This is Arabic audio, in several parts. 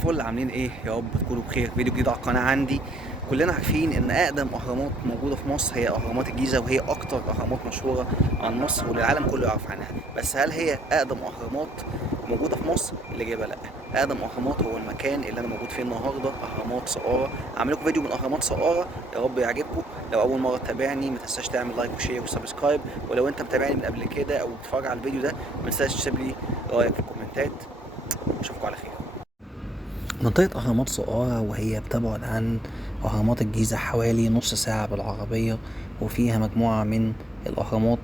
الفل، عاملين ايه؟ يا رب تكونوا بخير. فيديو جديد على القناه عندي. كلنا عارفين ان اقدم اهرامات موجوده في مصر هي اهرامات الجيزه، وهي اكتر اهرامات مشهوره عن مصر والعالم كله يعرف عنها. بس هل هي اقدم اهرامات موجوده في مصر؟ الاجابه لا. اقدم اهرامات هو المكان اللي انا موجود فيه النهارده، اهرامات سقاره. هعمل لكم فيديو من اهرامات سقاره، يا رب يعجبكم. لو اول مره تتابعني ما تنساش تعمل لايك وشير وسبسكرايب، ولو انت متابعني من قبل كده او بتتفرج على الفيديو ده ما تنساش تسيب لي رايك في الكومنتات. اشوفكم على خير. منطقة أهرامات سقارة وهي بتبعد عن أهرامات الجيزة حوالي نص ساعة بالعربية، وفيها مجموعة من الأهرامات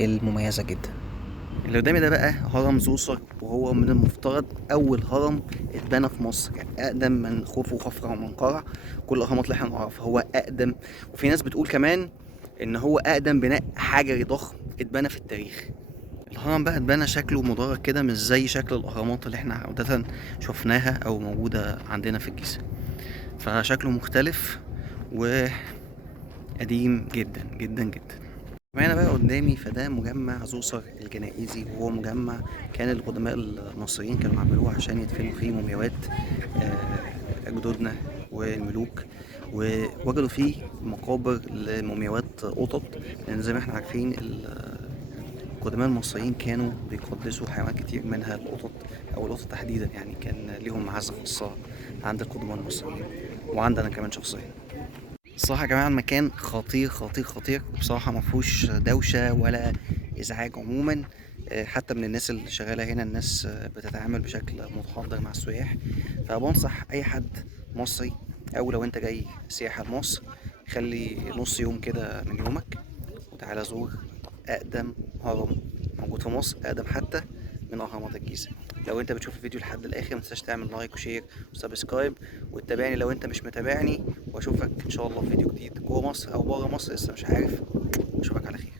المميزة جدا. اللي قدامي ده بقى هرم زوسر، وهو من المفترض أول هرم اتبنى في مصر، يعني أقدم من خوفو وخفرع ومنقرع. كل الأهرامات اللي احنا نعرفها هو أقدم. وفي ناس بتقول كمان إن هو أقدم بناء حجري ضخم اتبنى في التاريخ. الهرم بقى اتبنى شكله مدرج كده، مش زي شكل الأهرامات اللي احنا عادة شفناها أو موجودة عندنا في الجيزة. فشكله مختلف وقديم جدا جدا جدا. معانا بقى قدامي فده مجمع زوسر الجنائزي، وهو مجمع كان القدماء المصريين كانوا عملوه عشان يدفنوا فيه مومياوات جدودنا والملوك. ووجدوا فيه مقابر لمومياوات قطط، لان زي ما احنا عارفين القدماء المصريين كانوا بيقدسوا حيوانات كتير منها القطط، او القطط تحديدا، يعني كان ليهم معزة خاصة عند القدماء المصريين وعندنا كمان شخصيا. الصراحة يا جماعة المكان خطير خطير خطير، وبصراحة مفهوش دوشة ولا إزعاج عموما. حتى من الناس اللي شغالة هنا، الناس بتتعامل بشكل متحضر مع السياح. فبنصح أي حد مصري، أو لو أنت جاي سياحة لمصر، خلي نص يوم كده من يومك وتعالى زور أقدم هرم موجود في مصر، أقدم حتى من أهرامات الجيزة. لو أنت بتشوف الفيديو لحد الآخر متنساش تعمل لايك وشير وسبسكرايب وتتابعني لو أنت مش متابعني، وأشوفك إن شاء الله في فيديو جديد جوه مصر أو بره مصر، لسه مش عارف. أشوفك على خير.